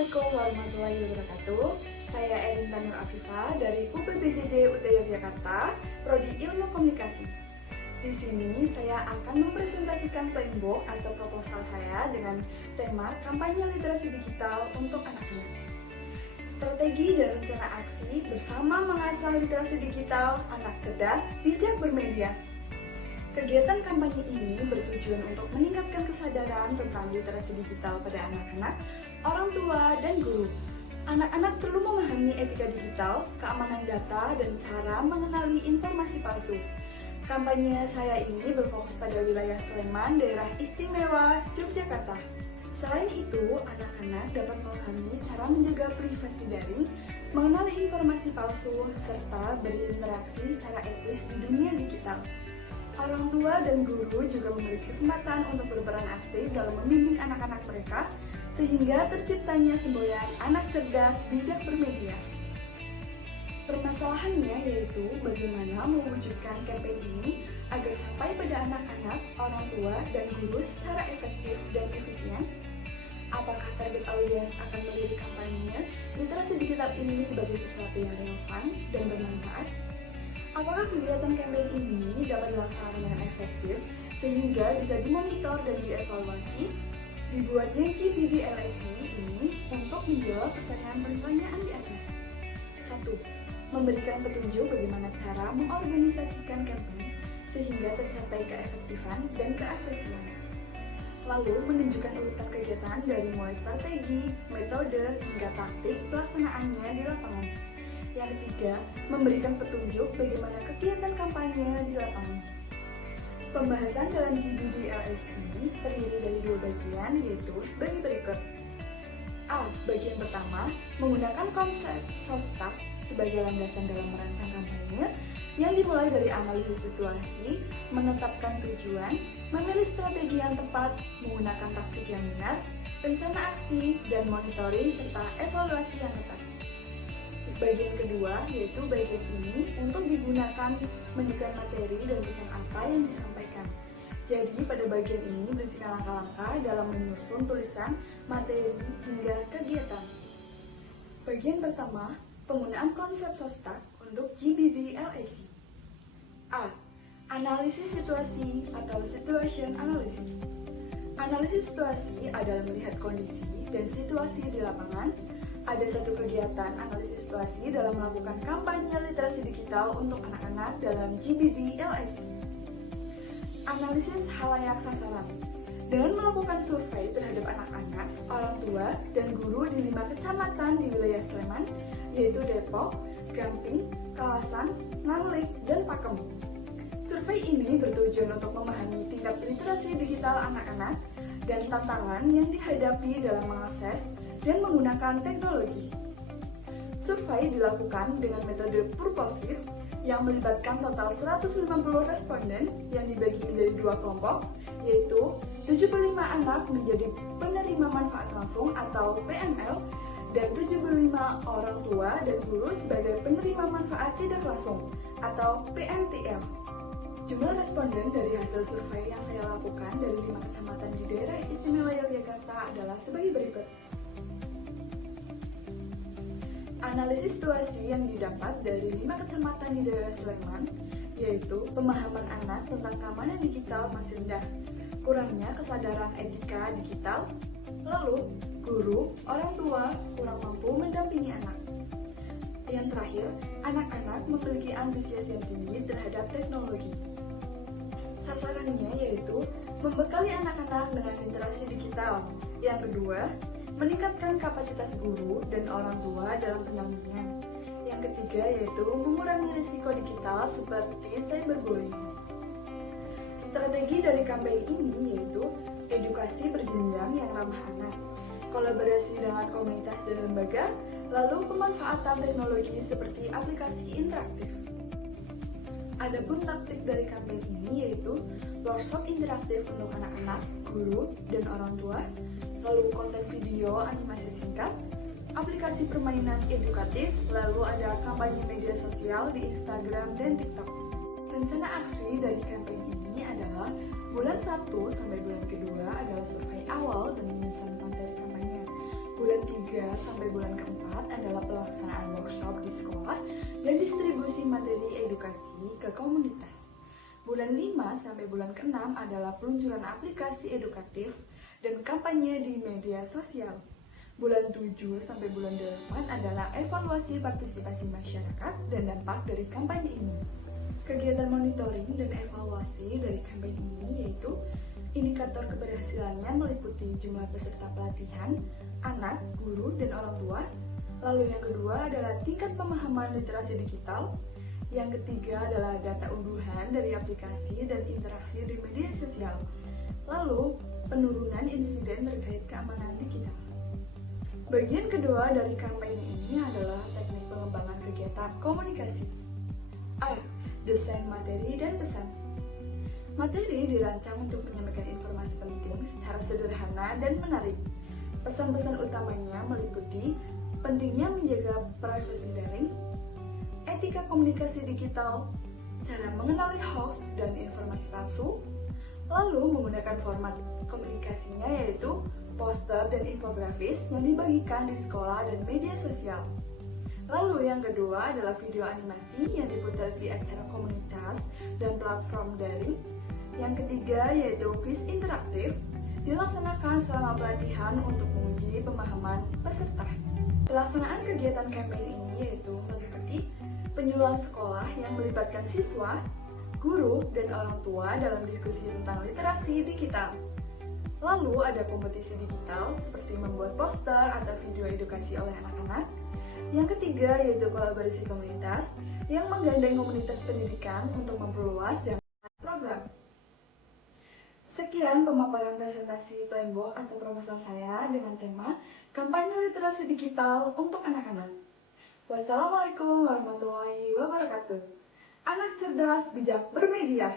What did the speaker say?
Assalamualaikum warahmatullahi wabarakatuh. Saya Erin Tanur Afifa dari UPBJJ UT Yogyakarta, Prodi Ilmu Komunikasi. Di sini saya akan mempresentasikan plainbook atau proposal saya dengan tema kampanye literasi digital untuk anak-anak. Strategi dan rencana aksi bersama mengasah literasi digital anak cerdas, bijak bermedia. Kegiatan kampanye ini bertujuan untuk meningkatkan kesadaran tentang literasi digital pada anak-anak, orang tua, dan guru. Anak-anak perlu memahami etika digital, keamanan data, dan cara mengenali informasi palsu. Kampanye saya ini berfokus pada wilayah Sleman, Daerah Istimewa Yogyakarta. Selain itu, anak-anak dapat memahami cara menjaga privasi daring, mengenali informasi palsu, serta berinteraksi secara etis di dunia digital. Orang tua dan guru juga memiliki kesempatan untuk berperan aktif dalam membimbing anak-anak mereka, sehingga terciptanya semboyan anak cerdas, bijak bermedia. Permasalahannya yaitu bagaimana mewujudkan kampanye ini agar sampai pada anak-anak, orang tua, dan guru secara efektif dan efisien. Apakah target audiens akan melirik kampanye literasi digital ini sebagai sesuatu yang relevan dan bermanfaat? Apakah kegiatan kampanye ini dapat dilaksanakan dengan efektif sehingga bisa dimonitor dan dievaluasi? Dibuatnya GPD LSI ini untuk menjawab pertanyaan-pertanyaan di atas. 1. Memberikan petunjuk bagaimana cara mengorganisasikan kampanye sehingga tercapai keefektifan dan keefisienan. Lalu menunjukkan urutan kegiatan dari mulai strategi, metode, hingga taktik pelaksanaannya di lapangan. Yang ketiga, memberikan petunjuk bagaimana kegiatan kampanye di lapangan. Pembahasan dalam GBD LSI terdiri dari dua bagian, yaitu sebagai berikut. A. Bagian pertama, menggunakan konsep SOSTAK sebagai landasan dalam merancang kampanye yang dimulai dari analisis situasi, menetapkan tujuan, memilih strategi yang tepat, menggunakan taktik yang benar, rencana aksi, dan monitoring serta evaluasi yang ketat. Bagian kedua, yaitu bagian ini untuk digunakan mendesain materi dan pesan apa yang disampaikan. Jadi pada bagian ini berisikan langkah-langkah dalam menyusun tulisan, materi, hingga kegiatan. Bagian pertama, penggunaan konsep SOSTAK untuk GBD LSI. A. Analisis situasi atau situation analysis. Analisis situasi adalah melihat kondisi dan situasi di lapangan. Ada satu kegiatan analisis situasi dalam melakukan kampanye literasi digital untuk anak-anak dalam GBD LSI. Analisis halayak sasaran. Dengan melakukan survei terhadap anak-anak, orang tua, dan guru di 5 kecamatan di wilayah Sleman, yaitu Depok, Gamping, Kalasan, Nanglik, dan Pakem. Survei ini bertujuan untuk memahami tingkat literasi digital anak-anak dan tantangan yang dihadapi dalam mengakses dan menggunakan teknologi. Survei dilakukan dengan metode purposif yang melibatkan total 150 responden yang dibagi menjadi 2 kelompok, yaitu 75 anak menjadi penerima manfaat langsung atau PML dan 75 orang tua dan guru sebagai penerima manfaat tidak langsung atau PMTL. Jumlah responden dari hasil survei yang saya lakukan dari 5 kecamatan di daerah istimewa Yogyakarta adalah sebagai berikut. Analisis situasi yang didapat dari 5 kecamatan di daerah Sleman, yaitu pemahaman anak tentang keamanan digital masih rendah, kurangnya kesadaran etika digital, lalu guru, orang tua kurang mampu mendampingi anak. Yang terakhir, anak-anak memiliki antusias yang tinggi terhadap teknologi. Sasarannya yaitu membekali anak-anak dengan literasi digital. Yang kedua, meningkatkan kapasitas guru dan orang tua dalam pendampingan. Yang ketiga yaitu mengurangi risiko digital seperti cyberbullying. Strategi dari kampanye ini yaitu edukasi berjenjang yang ramah anak, kolaborasi dengan komunitas dan lembaga, lalu pemanfaatan teknologi seperti aplikasi interaktif. Adapun taktik dari kampanye ini yaitu workshop interaktif untuk anak-anak, guru, dan orang tua, lalu konten video animasi singkat, aplikasi permainan edukatif, lalu ada kampanye media sosial di Instagram dan TikTok. Rencana aksi dari kampanye ini adalah bulan 1 sampai bulan kedua adalah survei awal dan menyusun materi kampanye. Bulan 3 ketiga sampai bulan keempat adalah pelaksanaan workshop di sekolah dan distribusi materi edukasi ke komunitas. Bulan 5 sampai bulan ke-6 adalah peluncuran aplikasi edukatif dan kampanye di media sosial. Bulan 7 sampai bulan 8 adalah evaluasi partisipasi masyarakat dan dampak dari kampanye ini. Kegiatan monitoring dan evaluasi dari kampanye ini yaitu indikator keberhasilannya meliputi jumlah peserta pelatihan, anak, guru, dan orang tua. Lalu yang kedua adalah tingkat pemahaman literasi digital. Yang ketiga adalah data unduhan dari aplikasi dan interaksi di media sosial. Lalu penurunan insiden terkait keamanan digital. Bagian kedua dari kampanye ini adalah teknik pengembangan kegiatan komunikasi. A. Desain materi dan pesan. Materi dirancang untuk menyampaikan informasi penting secara sederhana dan menarik. Pesan-pesan utamanya meliputi pentingnya menjaga privasi daring, etika komunikasi digital, cara mengenali hoax dan informasi palsu, lalu menggunakan format komunikasinya yaitu poster dan infografis yang dibagikan di sekolah dan media sosial. Lalu yang kedua adalah video animasi yang diputar di acara komunitas dan platform daring. Yang ketiga yaitu kuis interaktif, dilaksanakan selama pelatihan untuk menguji pemahaman peserta. Pelaksanaan kegiatan kampanye ini yaitu meliputi penyuluhan sekolah yang melibatkan siswa, guru, dan orang tua dalam diskusi tentang literasi digital. Lalu ada kompetisi digital seperti membuat poster atau video edukasi oleh anak-anak. Yang ketiga yaitu kolaborasi komunitas yang menggandeng komunitas pendidikan untuk memperluas jangkauan program. Sekian pemaparan presentasi Plainbook atau proposal saya dengan tema Kampanye Literasi Digital untuk Anak-anak. Wassalamualaikum warahmatullahi wabarakatuh. Anak cerdas bijak bermedia.